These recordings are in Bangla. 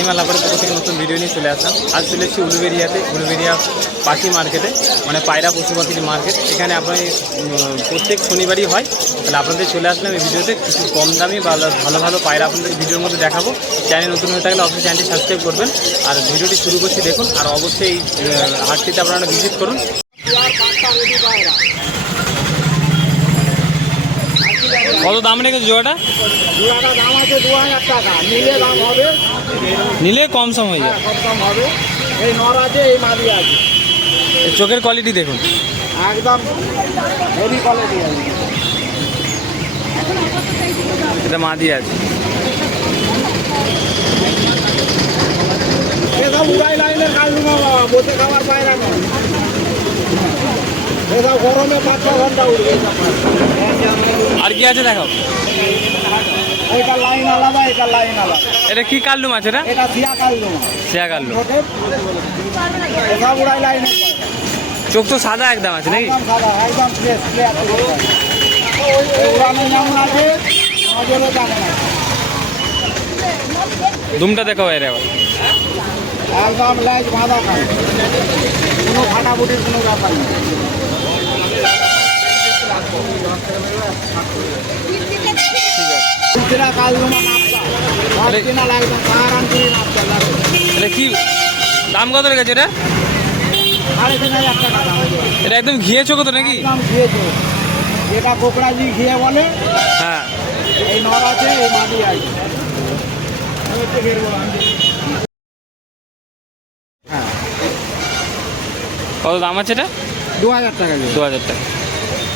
অ্যানিমাল লাভারের পক্ষ থেকে নতুন ভিডিও নিয়ে চলে আসলাম। আজ চলে এসেছি উলুবেরিয়াতে। উলুবেরিয়া পাখি মার্কেটে মানে পায়রা পশু পাখির মার্কেট। এখানে আপনি প্রত্যেক শনিবারই হয়। তাহলে আপনাদের চলে আসলাম এই ভিডিওতে। কিছু কম দামি বা ভালো ভালো পায়রা আপনাদের ভিডিওর মধ্যে দেখাবো। চ্যানেল নতুন হয়ে থাকলে অবশ্যই চ্যানেলটি সাবস্ক্রাইব করবেন। আর ভিডিওটি শুরু করছি দেখুন। আর অবশ্যই হাটটিতে আপনারা ভিজিট করুন। কত দাম রেখেছে জোড়াটা? দাম আছে দু হাজার টাকা নিলে দাম হবে নিলে কম সম হবে এই এই আছে চোখের কোয়ালিটি দেখুন। একদম আছে এটা মাদি আছে। এসব উড়াই লাইনের কাজ বসে খাবার নয় এসব গরমে পাঁচ ছ ঘণ্টা উঠবে কি আছে দেখাও। এটা লাইন আলাদা এটা লাইন আলাদা। এটা কি কাল্লুম আছে এটা? চোখ তো সাদা একদম আছে নাকি? একদম সাদা একদম ফ্রেশ ক্লিয়ার উড়ানো যেমন আছে নজরে তেমন আছে দুমটা দেখো এর আবার। একদম লাইট বাঁধা খায় কোনো ফাটাফুটির কোনো ব্যাপার নেই কুলচিরা কালদমা নাপতা অরিজিনাল একদম সাহারানপুরি নাপতা লাগবে এটা কি দাম কত রেখেছে এটা। এটা একদম ঘিয়ে চোখ তো নাকি? যেটা কোকড়াজি ঘিয়ে বলে হ্যাঁ। এই নর আছে এই মাদি আছে হ্যাঁ কত দাম আছে এটা? দু হাজার টাকা দু হাজার টাকা।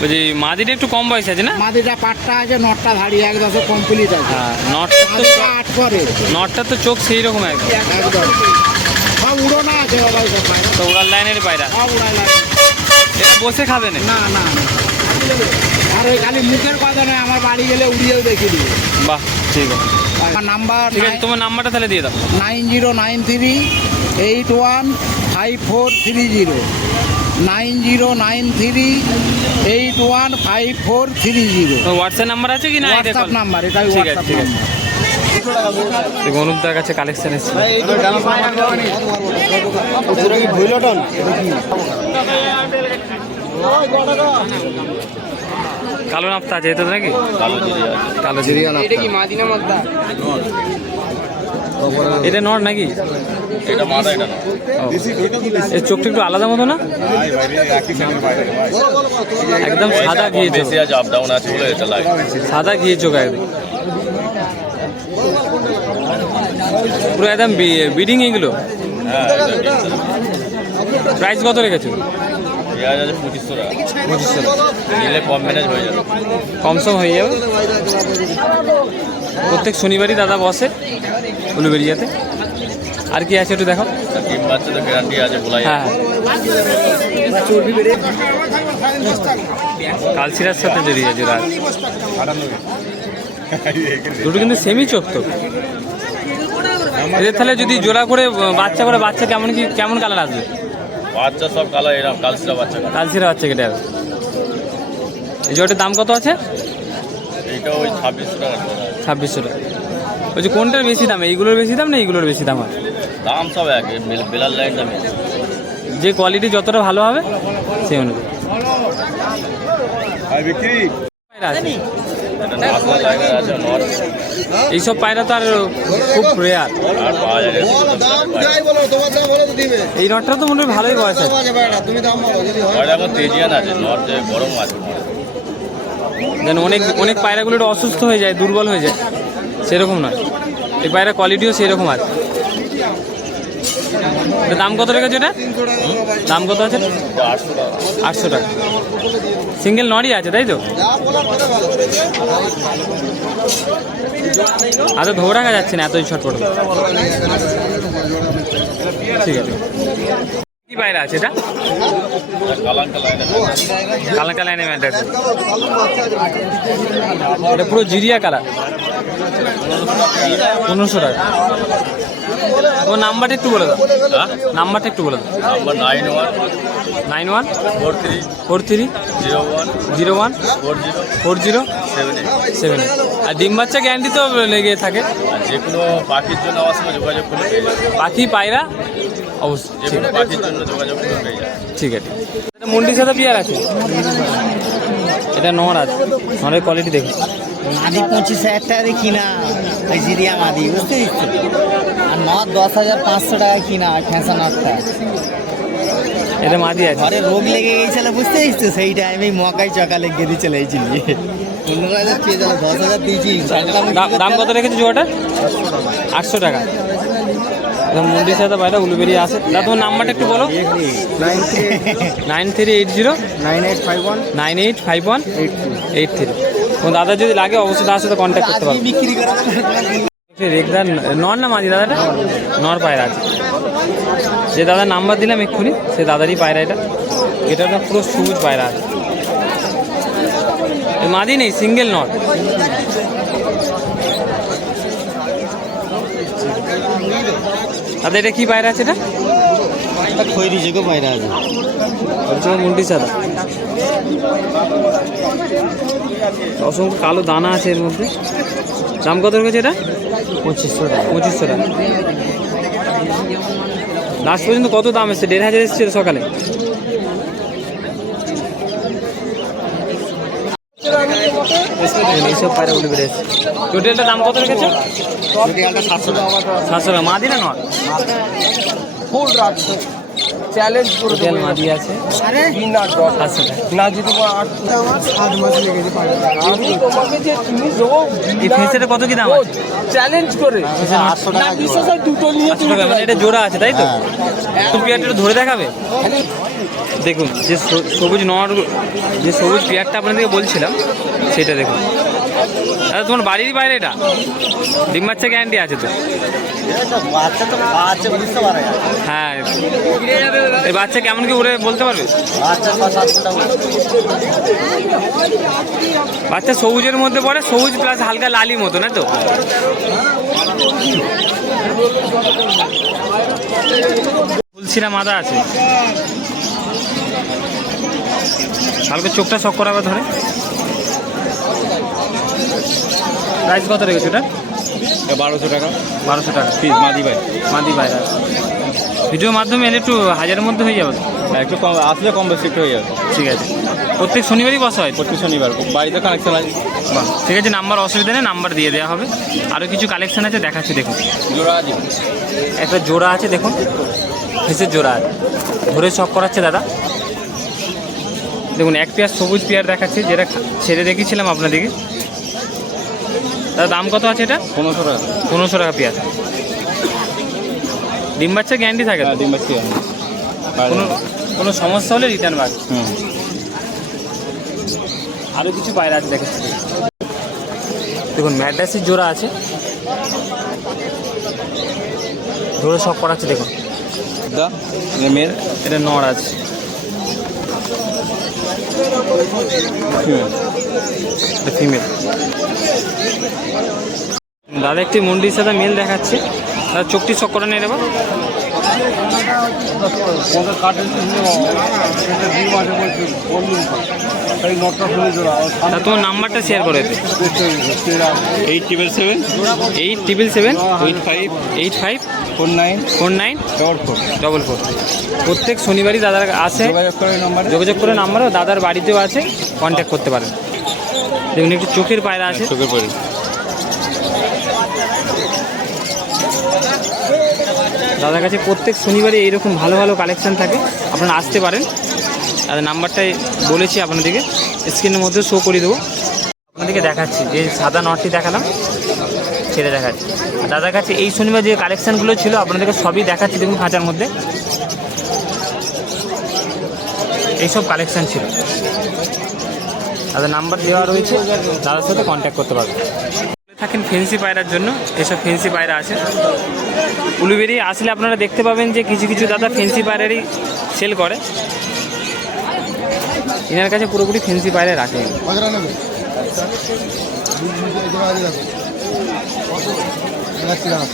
বলছি মাদিটা একটু কম বয়স আছে না? মাদিটা পাটটা আছে নটটা ধাড়ি এক দশে কমপ্লিট আছে। হ্যাঁ নটটা তো আট করে। নটটার তো চোখ সেই রকম একদম। একদম সব উড়োনা আছে বাবা সব তো উড়াল লাইনের পায়রা। সব উড়াই লাগে এটা বসে খাবে না না না না। আর ওই খালি মুখের কথা নয় আমার বাড়ি গেলে উড়িয়েও দেখিয়ে দিবে। বাহ ঠিক আছে। আমার নাম্বার ঠিক আছে তোমার নাম্বারটা তাহলে দিয়ে দাও। Nine zero nine three eight one five four three zero nine zero nine three eight one five four three zero. WhatsApp number আছে কি না হোয়াটসঅ্যাপ নাম্বার এটাই হোয়াটসঅ্যাপ নাম্বার অনুপদার কাছে কালেকশন এসেছে। কালো নাপ্তা আছে এটা তো নাকি? কালো জিরিয়া এটা কি মাদিনা মাদ্দা এটা নট নাকি? এটা এর চোখটা একটু আলাদা মতো না? একদম সাদা ঘিয়ে চোখ। সাদা ঘিয়ে চোখ একদম। পুরো একদম বিডিং এগুলো? হ্যাঁ প্রাইস কত রেখেছো? পেঁয়াজ আছে পঁচিশশো টাকা। পঁচিশশো নিলে কম ম্যানেজ হয়ে যাবে। কমসম হয়ে যাবে? প্রত্যেক শনিবারই দাদা বসে উলুবেরিয়াতে আর কি আছে একটু দেখো আছে হ্যাঁ। কালচিরার সাথে জড়িয়ে জোড়া দুটো কিন্তু সেমি চোখ তো। এদের তাহলে যদি জোড়া করে বাচ্চা করে বাচ্চা কেমন কি কেমন কালার আসবে? বাচ্চা সব কালার এরকম কালসিরা বাচ্চা কালচিরা বাচ্চা কেটে যাবে এই জোড়াটার দাম কত আছে? এইটা ওই ছাব্বিশশো টাকা। ছাব্বিশশো টাকা। বলছি কোনটার বেশি দাম? এইগুলোর বেশি দাম না এইগুলোর বেশি দাম আছে দাম সব এক বেলার লাইন দাম যে কোয়ালিটি যতটা ভালো হবে সেই অনুযায়ী। এটা নর এইসব পায়রা তো আর খুব রেয়ার আর পাওয়া যায় এই নটটা তো মনে হয় ভালোই বয়স আছে। আর এখন তেজিয়ান আছে যে গরম আছে। যেন অনেক অনেক পায়রাগুলো একটু অসুস্থ হয়ে যায়, দুর্বল হয়ে যায়। সেরকম নয়। এই পায়রা কোয়ালিটিও সেরকম আছে। দাম কত রেখেছে এটা? দাম কত আছে? আটশো টাকা। সিঙ্গেল নরই আছে, তাই তো? আচ্ছা ধরে রাখা যাচ্ছে না, এতই ছটপট ঠিক আছে। কি আছে এটা? কালাঙ্কা লাইন আছে। এটা পুরো জিরিয়া কালার। পনেরোশো টাকা। ও নাম্বারটা একটু বলে দাও। হ্যাঁ? নাম্বারটা একটু বলে দাও। Number nine one. Nine one? Four three. Four three? Zero one. Zero one? Four zero. Four zero? Seven eight. Seven eight. আর ডিম বাচ্চা গ্যারান্টি তো লেগে থাকে। যে কোনো পাখির জন্য আমার সঙ্গে যোগাযোগ করলে পাখি পায়রা? অবশ্যই। ঠিক আছে। এটা মন্ডির সাথে পিয়ার আছে? এটা নর আছে। নরের কোয়ালিটি দেখুন মাদি পঁচিশ হাজার টাকা দিয়ে কিনা। হাইজিরিয়া মাদি বুঝতে দিচ্ছ? আর নট দশ হাজার পাঁচশো টাকা কিনা ফ্যাশন নটটা এটা মাদি আছে। ঘরে রোগ লেগে গিয়েছিল বুঝতে দিচ্ছ? সেই টাইমে মকাই চকা লেগে দিয়ে চলে গেছিল পনেরো হাজার দশ হাজার দিয়েছি। দাম দাম কত রেখেছে জোয়াটা আটশো টাকা। মন্ডির সাথে বাইরে উলুবেরিয়া আছে। দাদা, তোমার নাম্বারটা একটু বলো। Nine three eight zero. Nine eight five one. Nine eight five one. Eight eight three দাদা যদি লাগে, অবশ্যই তার সাথে কন্ট্যাক্ট করতে বিক্রি রেগদার নর না মাঝি দাদাটা? নর পায়রা আছে। যে দাদার নাম্বার দিলাম এক্ষুনি, সে দাদারই পায়রা এটা। এটা তো পুরো সবুজ পায়রা আছে। মাদি নেই, সিঙ্গেল নট দাদা এটা কি পায়রা আছে এটা? খৈরি যোগ্য পায়রা আছে। মুন্ডি সাদা অসংখ্য কালো দানা আছে এর মধ্যে। দাম কত রয়েছে এটা? পঁচিশশো টাকা। পঁচিশশো টাকা। লাস্ট পর্যন্ত কত দাম এসছে? দেড় হাজার এসেছিল সকালে। এইসব পায়রা উঠে বেড়ে এসছে টোটালটা দাম কত রেখেছে? সাতশো টাকা। সাতশো টাকা। মাদি না নয়? ফুল রাখছে। চ্যালেঞ্জ করে টোটাল মাদি আছে। বিনা ডট টাকা না যদি আমার সাত মাস লেগেছে আমি তোমাকে যে তুমি দেবো এই ফেসের কত কি দাম আছে? চ্যালেঞ্জ করে। আটশো টাকা দুটো নিয়ে টাকা মানে এটা জোড়া আছে তাই তো? একটু পেয়ারটা একটু ধরে দেখাবে? দেখুন যে সবুজ নর যে সবুজ পেয়ারটা আপনাদেরকে বলছিলাম সেটা দেখুন। দাদা তোমার বাড়ির বাইরে এটা ডিম বাচ্চা গ্যারান্টি আছে তো? হ্যাঁ। এই বাচ্চা কেমন কি উড়ে বলতে পারবে? বাচ্চা সবুজের মধ্যে পড়ে, সবুজ প্লাস হালকা লালি মতো না তো? ফুলছিরা মাদা আছে। হালকা চোখটা শখ করাবে ধরে। প্রাইস কত রেখেছে ওটা বারোশো টাকা। বারোশো টাকা। পিস মাদি ভাই। মাদি বাইরে ভিডিওর মাধ্যমে এলে একটু হাজারের মধ্যে হয়ে যাবে একটু কম আসলে কম বেশি একটু হয়ে যাবে। ঠিক আছে। প্রত্যেক শনিবারই বসা হয়? প্রত্যেক শনিবার। বাড়িতে কানেকশন আছে। বাহ ঠিক আছে নাম্বার অসুবিধা নেই নাম্বার দিয়ে দেওয়া হবে। আরও কিছু কালেকশন আছে দেখাচ্ছি দেখুন। জোড়া আছে। একটা জোড়া আছে দেখুন। ফেসের জোড়া? আছে ধরে শখ করাচ্ছে দাদা। দেখুন এক পেয়ার সবুজ পেয়ার দেখাচ্ছে যেটা ছেড়ে রেখেছিলাম আপনাদেরকে। দাদা দাম কত আছে এটা? পনেরোশো টাকা। পনেরোশো টাকা পেঁয়াজ। ডিম বাচ্চা গ্যারান্টি থাকে? হ্যাঁ ডিম বাচ্চি কোনো কোনো সমস্যা হলে রিটার্ন বাড়বে হুম। আরও কিছু বাইরে আছে দেখাচ্ছি দেখুন ম্যাড্রাসের জোড়া আছে। ধরে শখ করাচ্ছে দেখুন। দা মেয়ের এটা নড় আছে। ফিমেল দাদা একটি মন্ডির সাথে মেল দেখাচ্ছে। দাদা চোখটি শখ করে নিয়ে দেবো তোমার নাম্বারটা শেয়ার করে দেবে eight triple seven eight triple seven eight five eight five four nine four nine double four double four প্রত্যেক শনিবারই দাদার আসে যোগাযোগ করে নাম্বারে। যোগাযোগ করে নাম্বারও দাদার বাড়িতেও আছে কন্ট্যাক্ট করতে পারেন। দেখুন একটু চোখের পায়রা আছে। চোখের পড়ে দাদার কাছে প্রত্যেক শনিবারে এইরকম ভালো ভালো কালেকশন থাকে আপনারা আসতে পারেন। আর নাম্বারটাই বলেছি আপনাদেরকে স্ক্রিনের মধ্যে শো করে দেবো। আপনাদেরকে দেখাচ্ছি যে সাদা নটটি দেখালাম সেটা দেখাচ্ছি। দাদার কাছে এই শনিবার যে কালেকশানগুলো ছিল আপনাদেরকে সবই দেখাচ্ছি দেখুন খাঁচার মধ্যে। এইসব কালেকশান ছিল। দাদার নাম্বার দেওয়া রয়েছে দাদার সাথে কন্ট্যাক্ট করতে পারবেন। থাকেন ফেন্সি পায়রার জন্য, এসব ফেন্সি পায়রা আছে। উলুবেরি আসলে আপনারা দেখতে পাবেন যে কিছু কিছু দাদা ফেন্সি পায়রারই সেল করে। এনার কাছে পুরোপুরি ফেন্সি পায়রা রাখে।